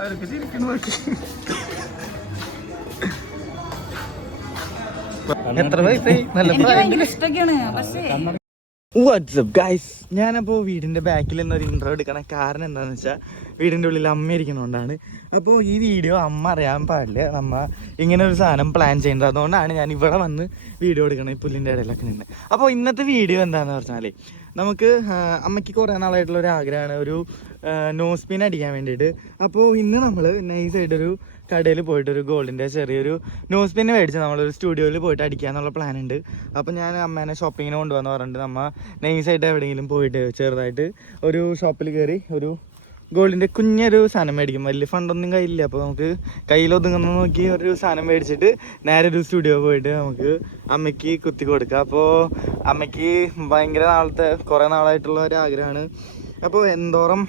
അവർക്ക് ചിരിക്കുന്നു നോക്കി. എത്ര വയസ്സായി? നല്ല ഇഷ്ടൊക്കെയാണ്. പക്ഷേ വാട്സ്ആപ്പ് ഗൈസ്, ഞാനപ്പോൾ വീടിൻ്റെ ബാക്കിൽ നിന്നൊരു ഇൻട്രോ എടുക്കണം. കാരണം എന്താണെന്ന് വെച്ചാൽ വീടിൻ്റെ ഉള്ളിൽ അമ്മ ഇരിക്കണോണ്ടാണ്. അപ്പോൾ ഈ വീഡിയോ അമ്മ അറിയാൻ പാടില്ല. നമ്മ ഇങ്ങനെ ഒരു സാധനം പ്ലാൻ ചെയ്യുന്നത്. അതുകൊണ്ടാണ് ഞാൻ ഇവിടെ വന്ന് വീഡിയോ എടുക്കണം, ഈ പുല്ലിൻ്റെ ഇടയിലൊക്കെ നിന്ന്. അപ്പോൾ ഇന്നത്തെ വീഡിയോ എന്താണെന്ന് പറഞ്ഞാൽ, നമുക്ക് അമ്മയ്ക്ക് കുറേ നാളായിട്ടുള്ളൊരു ആഗ്രഹമാണ് ഒരു നോസ് പിൻ അടിക്കാൻ വേണ്ടിയിട്ട്. അപ്പോൾ ഇന്ന് നമ്മൾ നൈസായിട്ടൊരു കടയിൽ പോയിട്ടൊരു ഗോൾഡിൻ്റെ ചെറിയൊരു നോസ് പിന്ന് മേടിച്ച് നമ്മളൊരു സ്റ്റുഡിയോയിൽ പോയിട്ട് അടിക്കുക എന്നുള്ള പ്ലാൻ ഉണ്ട്. അപ്പോൾ ഞാൻ അമ്മേനെ ഷോപ്പിങ്ങിന് കൊണ്ടുവന്ന് പറഞ്ഞിട്ട് നമ്മൾ നൈസായിട്ട് എവിടെയെങ്കിലും പോയിട്ട് ചെറുതായിട്ട് ഒരു ഷോപ്പിൽ കയറി ഒരു ഗോൾഡിൻ്റെ കുഞ്ഞൊരു സാധനം മേടിക്കും. വലിയ ഫണ്ടൊന്നും കയ്യിലില്ല. അപ്പോൾ നമുക്ക് കയ്യിലൊതുങ്ങുന്ന നോക്കി ഒരു സാധനം മേടിച്ചിട്ട് നേരെ ഒരു സ്റ്റുഡിയോ പോയിട്ട് നമുക്ക് അമ്മയ്ക്ക് കുത്തി കൊടുക്കാം. അപ്പോൾ അമ്മയ്ക്ക് ഭയങ്കര കുറേ നാളായിട്ടുള്ള ഒരു ആഗ്രഹമാണ്. അപ്പോൾ എന്തോരം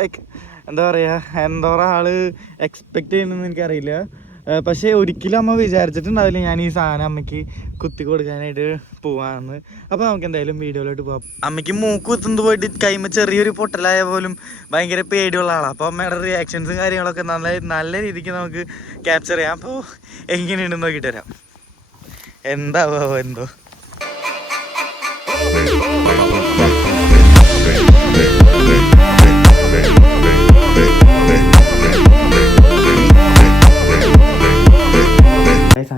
ലൈക്ക് എന്താ പറയുക, എന്തോരം ആൾ എക്സ്പെക്റ്റ് ചെയ്യുന്നതെന്ന് എനിക്കറിയില്ല. പക്ഷേ ഒരിക്കലും അമ്മ വിചാരിച്ചിട്ടുണ്ടാവില്ല ഞാൻ ഈ സാധനം അമ്മയ്ക്ക് കുത്തി കൊടുക്കാനായിട്ട് പോവാന്ന്. അപ്പോൾ നമുക്ക് എന്തായാലും വീഡിയോയിലോട്ട് പോകാം. അമ്മയ്ക്ക് മൂക്ക് കുത്തുന്നത് പോയിട്ട് കൈമ ചെറിയൊരു പൊട്ടലായ പോലും ഭയങ്കര പേടിയുള്ള ആളാണ്. അപ്പോൾ അമ്മയുടെ റിയാക്ഷൻസും കാര്യങ്ങളൊക്കെ നല്ല രീതിക്ക് നമുക്ക് ക്യാപ്ചർ ചെയ്യാം. അപ്പോൾ എങ്ങനെയുണ്ടെന്ന് നോക്കിയിട്ട് വരാം. എന്താവോ എന്തോ.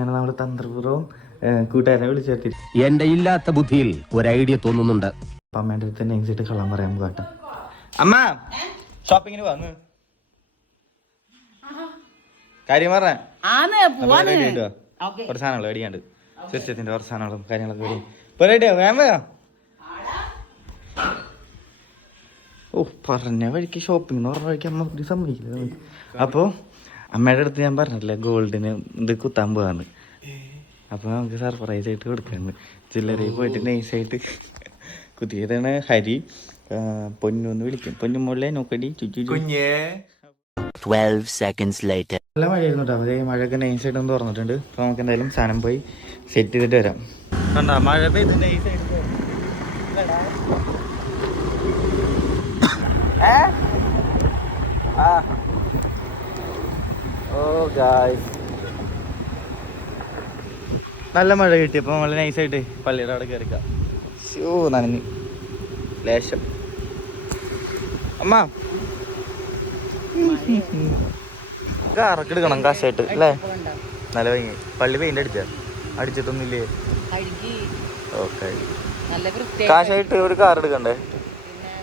നമ്മൾ തന്ത്രപൂർവ്വം കൂട്ടുകാരനെ വിളിച്ചെത്തി. എന്റെ ഇല്ലാത്ത ബുദ്ധിയിൽ ഒരു ഐഡിയ തോന്നുന്നുണ്ട്. അപ്പം അമ്മേൻ്റെ അടുത്ത് നെക്സ്റ്റ് കള്ളം പറയാൻ പോകട്ടെ. അമ്മ ഷോപ്പിങ്ങിന് വന്ന് കാര്യം പറഞ്ഞ കുറച്ച് സാധനങ്ങൾ മേടിക്കാണ്ട്, സിസ്റ്റത്തിന്റെ കുറച്ച് സാധനങ്ങളും കാര്യങ്ങളൊക്കെ മേടിക്കും. വേഗം വേഗം. ഓ പറഞ്ഞ വഴിക്ക് ഷോപ്പിംഗ് എന്ന് പറഞ്ഞ വഴിക്ക് അമ്മ ഒരു സമ്മതിക്കില്ല. അപ്പോൾ അമ്മയുടെ അടുത്ത് ഞാൻ പറഞ്ഞില്ലേ ഗോൾഡിന് ഇത് കുത്താൻ പോകാന്ന്. അപ്പോൾ നമുക്ക് സർപ്രൈസ് ആയിട്ട് കൊടുക്കാന്ന് ജ്വല്ലറിയിൽ പോയിട്ട് നൈസായിട്ട് കുത്തിയതാണ്. ഹരി പൊന്നൂന്ന് വിളിക്കും. പൊന്നുമോളെ നോക്കടി കുഞ്ഞേ. 12 seconds later. നല്ല മഴയായിരുന്നു കേട്ടോ. അതേ മഴയൊക്കെ നൈസായിട്ട് ഒന്ന് തുറന്നിട്ടുണ്ട്. അപ്പോൾ നമുക്ക് എന്തായാലും സാധനം പോയി സെറ്റ് ചെയ്തിട്ട് വരാം. കണ്ടാ മഴ പെയ്ത് നൈസായിട്ട്. നല്ല മഴ കിട്ടിയപ്പോൾ നമ്മൾ നൈസായിട്ട് പള്ളിയുടെ അവിടെ കയറിക്കാം. ഷോ നനഞ്ഞ് ലേശം. അമ്മ കാറൊക്കെടുക്കണം കാശായിട്ട് അല്ലേ? നല്ല ഭംഗി. പള്ളി പെയിന്റ് അടിച്ചിട്ടൊന്നുമില്ലേ? ഓക്കെ, കാശായിട്ട് ഒരു കാർ എടുക്കണ്ടേ?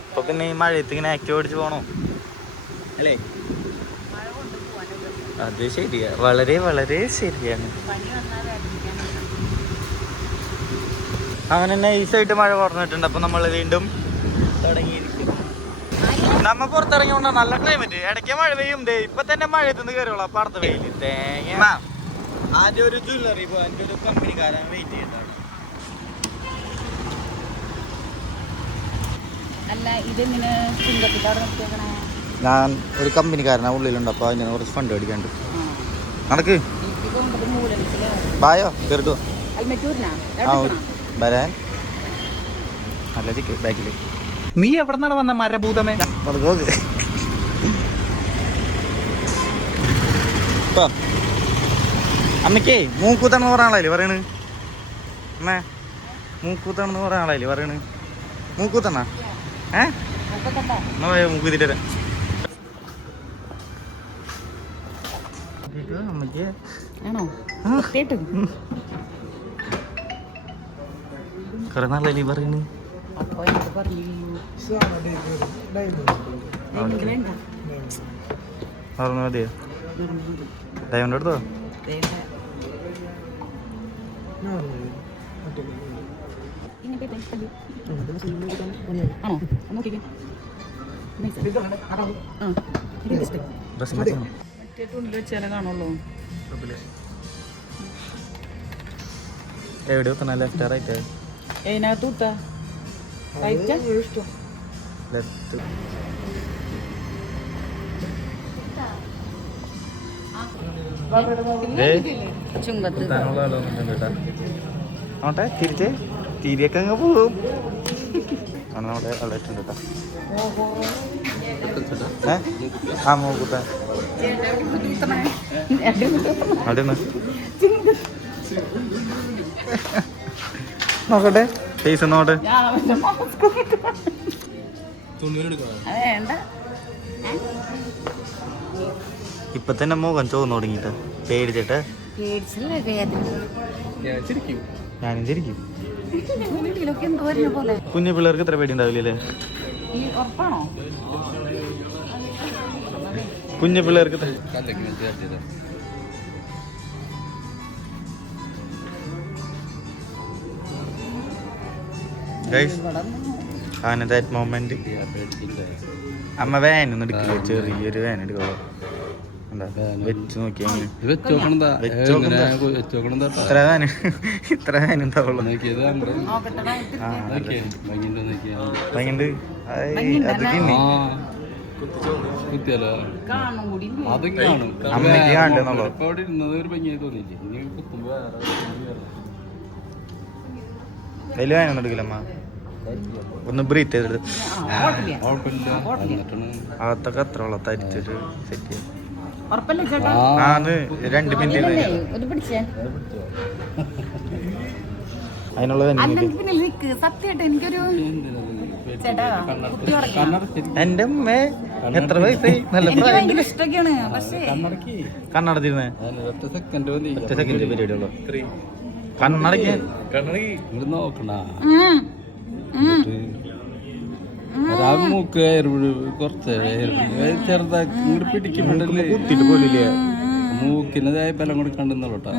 അപ്പൊ പിന്നെ ഈ മഴയത്ത് ഇങ്ങനെ ആക്റ്റീവ് അടിച്ച് പോണോ അല്ലേ? അത് ശരിയാ, വളരെ വളരെ ശരിയാണ്. അങ്ങനെ നൈസായിട്ട് മഴ കുറഞ്ഞിട്ടുണ്ട്. അപ്പൊ നമ്മൾ വീണ്ടും തുടങ്ങിയിരിക്കും. നമ്മ പുറത്തിറങ്ങിയോണ്ടാ നല്ല ക്ലൈമറ്റ്. ഇടയ്ക്ക് മഴ പെയ്യും. ഇപ്പൊ തന്നെ മഴയത്തുനിന്ന് കയറിയോളാം. അപ്പൊ അടുത്ത വെയില് തേങ്ങ. ആദ്യം ഒരു ജ്വല്ലറി പോകാൻ ഒരു കമ്പനിക്കാരൻ വെയിറ്റ് ചെയ്തിട്ടാണ്. ഞാൻ ഒരു കമ്പനിക്കാരനാ ഉള്ളിലുണ്ട്. അപ്പൊ അതിന് കുറച്ച് ഫണ്ട് മേടിക്കാണ്ട്. നടക്ക് ബായോ കയറിട്ടോ. വരാൻ നല്ല ചിക്ക് ബാക്കില്. നീ എവിടെ നിന്നാണ് വന്ന മരഭൂതമേ? അമ്മക്കേ മൂക്കൂത്താണെന്ന് പറഞ്ഞ ആളല്ലേ പറയണ്? അമ്മേ മൂക്കൂത്താണെന്ന് പറഞ്ഞ ആളല്ലേ പറയണ്? മൂക്കൂത്തണ്ണ മൂക്കുത്തിട്ട് വരാം. അമ്മക്ക് കുറെ നാളല്ലേ പറയണ്? പറഞ്ഞു മതിയോ? ഡയമണ്ട് എടുത്തോ? എവിടെ വെക്കണ? Left right? ലെഫ്റ്റ്. ആട്ടെ തിരിച്ച് തിരിയൊക്കെ അങ്ങ് പോവും. നമ്മുടെ അവിടെ ഇട്ടുണ്ട് കേട്ടോ. ആ മൂക്കുത്ത അവിടെ നോക്കട്ടെ ഫേസ് നോട്ട്. ഇപ്പൊ തന്നെ മുഖം ചോന്ന് തുടങ്ങിട്ട് പേടിച്ചിട്ട് ഞാനും ചിരിക്കും. കുഞ്ഞു പിള്ളേർക്ക് ഇത്ര പേടി ഉണ്ടാവില്ലേ? കുഞ്ഞു പിള്ളേർക്ക് ദാറ്റ് മൊമെന്റ് അമ്മ വാനൊന്നും എടുക്കില്ല, ചെറിയൊരു വാൻ എടുക്കുള്ളൂ. വെച്ച് നോക്കിയാ ഇത്ര വാൻ ഉണ്ടാവുള്ളൂ. അമ്മയ്ക്ക് കാണണ്ടെന്നുള്ളൂ. വലിയ വാനൊന്നും എടുക്കില്ല അമ്മ. ഒന്ന് ബ്രീത്ത് ചെയ്തിട്ട് അകത്തൊക്കെ അത്ര ഉള്ള തരിച്ചിട്ട് സെറ്റ് ചെയ്യും. ആന്ന് 2 മിനിറ്റ് അതിനുള്ള എന്റെ അമ്മ എത്ര വയസ്സായി? നല്ല കണ്ണടച്ചിരുന്നേ ഒറ്റ സെക്കൻഡ് പരിപാടിയുള്ളൂ. കണ്ണടയ്ക്ക് മൂക്ക് കുറച്ച് ചെറുതാക്കി ഇങ്ങോട്ട് പിടിക്കുമ്പോഴല്ലേ കുത്തിട്ട് പോലില്ലേ മൂക്കിനതായ ബലം കൊടുക്കണ്ടെന്നുള്ളൂ കേട്ടോ.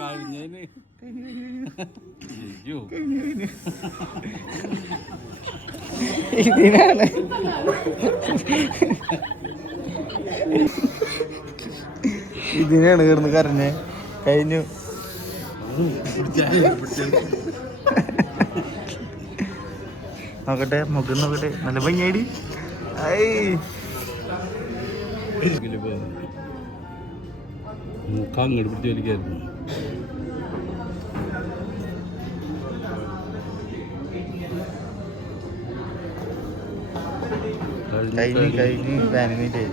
കഴിഞ്ഞേന് അയ്യോ ഇതിനാണ് ഇതിനാണ് കിടന്ന് കരഞ്ഞേ. കഴിഞ്ഞു. നോക്കട്ടെ മുഖം നോക്കട്ടെ, നല്ല ഭംഗിയായി. അങ്ങോട്ട് പിടിച്ച് വലിക്കായിരുന്നു. കഴിഞ്ഞു പാനിട്ട്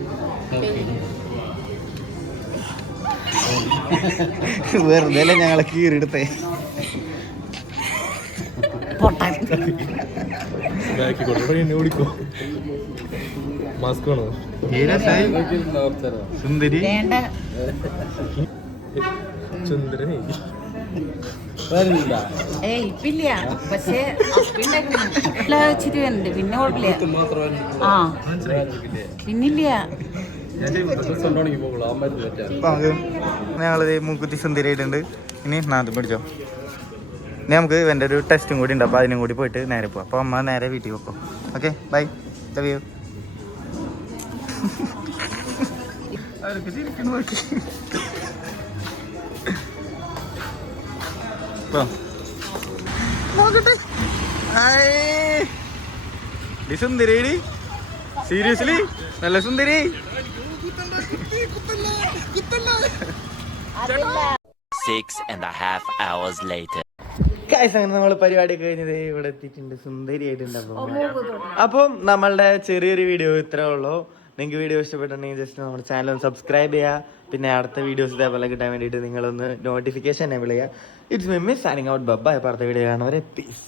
വെറുതെ അല്ലേ ഞങ്ങളെ കീറിയെടുത്തേ. സുന്ദരി ഇപ്പില്ല, പക്ഷേ ചിരിയുണ്ട്. പിന്നെ കുഴപ്പമില്ല. ആ പിന്നില്ല. ഞങ്ങളത് മൂക്കുത്തി സുന്ദരിയായിട്ടുണ്ട്. ഇനി നാദം പിടിച്ചോ. ഇനി നമുക്ക് ഇവൻ്റെ ഒരു ടെസ്റ്റും കൂടി ഉണ്ട്. അപ്പോൾ അതിനും കൂടി പോയിട്ട് നേരെ പോവാം. അപ്പോൾ അമ്മ നേരെ വീട്ടിൽ വെക്കും. Okay bye, love you. അവർക്ക് ചിരിക്കുന്നു നോക്കി. നോക്കട്ടെ സുന്ദരി, സീരിയസ്ലി നല്ല സുന്ദരി. 6.5 hours later. അങ്ങനെ നമ്മൾ പരിപാടി കഴിഞ്ഞത് ഇവിടെ എത്തിയിട്ടുണ്ട്. സുന്ദരിയായിട്ടുണ്ട്. അപ്പം നമ്മളുടെ ചെറിയൊരു വീഡിയോ ഇത്രേ ഉള്ളൂ. നിങ്ങൾക്ക് വീഡിയോ ഇഷ്ടപ്പെട്ടിട്ടുണ്ടെങ്കിൽ ജസ്റ്റ് നമ്മുടെ ചാനൽ ഒന്ന് സബ്സ്ക്രൈബ് ചെയ്യുക. പിന്നെ അടുത്ത വീഡിയോസ് ഇതേപോലെ കിട്ടാൻ വേണ്ടിയിട്ട് നിങ്ങളൊന്ന് നോട്ടിഫിക്കേഷൻ എനേബിൾ ചെയ്യുക. It's me miss signing out. Bye. അടുത്ത വീഡിയോ കാണുന്നവരെ പീസ്.